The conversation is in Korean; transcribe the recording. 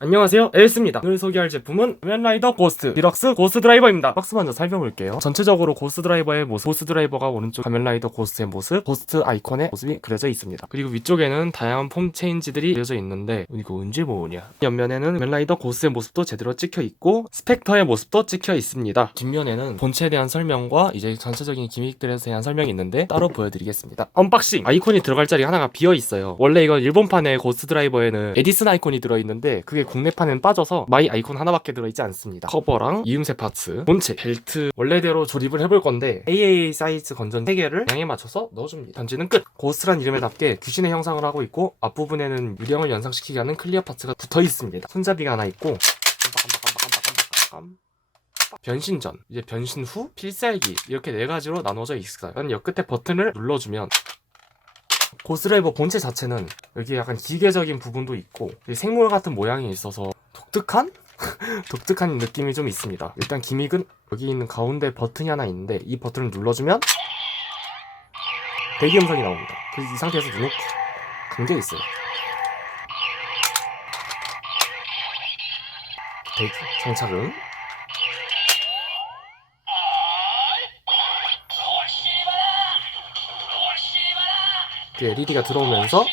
안녕하세요. 에이스입니다. 오늘 소개할 제품은 맨라이더 고스트 디럭스 고스트 드라이버입니다. 박스 먼저 살펴볼게요. 전체적으로 고스트 드라이버의 모습 고스트 드라이버가 오른쪽 가면라이더 고스트의 모습 고스트 아이콘의 모습이 그려져 있습니다. 그리고 위쪽에는 다양한 폼 체인지들이 그려져 있는데 이거 언제 모으냐? 옆면에는 맨라이더 고스트의 모습도 제대로 찍혀 있고 스펙터의 모습도 찍혀 있습니다. 뒷면에는 본체에 대한 설명과 이제 전체적인 기믹들에 대한 설명이 있는데 따로 보여드리겠습니다. 언박싱! 아이콘이 들어갈 자리 하나가 비어 있어요. 원래 이거 일본판의 고스트 드라이버에는 에디슨 아이콘이 들어있는데 그게 국내판엔 빠져서 마이 아이콘 하나밖에 들어있지 않습니다. 커버랑 이음새 파츠 본체 벨트 원래대로 조립을 해볼 건데 AAA 사이즈 건전 3개를 양에 맞춰서 넣어줍니다. 던지는 끝! 고스트란 이름에답게 귀신의 형상을 하고 있고 앞부분에는 유령을 연상시키게 하는 클리어 파츠가 붙어 있습니다. 손잡이가 하나 있고 변신 전, 이제 변신 후, 필살기 이렇게 네 가지로 나눠져 있어요. 이 끝에 버튼을 눌러주면 고스레이버 본체 자체는 여기 약간 기계적인 부분도 있고 이 생물 같은 모양이 있어서 독특한? 독특한 느낌이 좀 있습니다. 일단 기믹은 여기 있는 가운데 버튼이 하나 있는데 이 버튼을 눌러주면 대기 음성이 나옵니다. 그래서 이 상태에서 눈을 감겨 있어요. 대기, 장착음. 그 LED가 들어오면서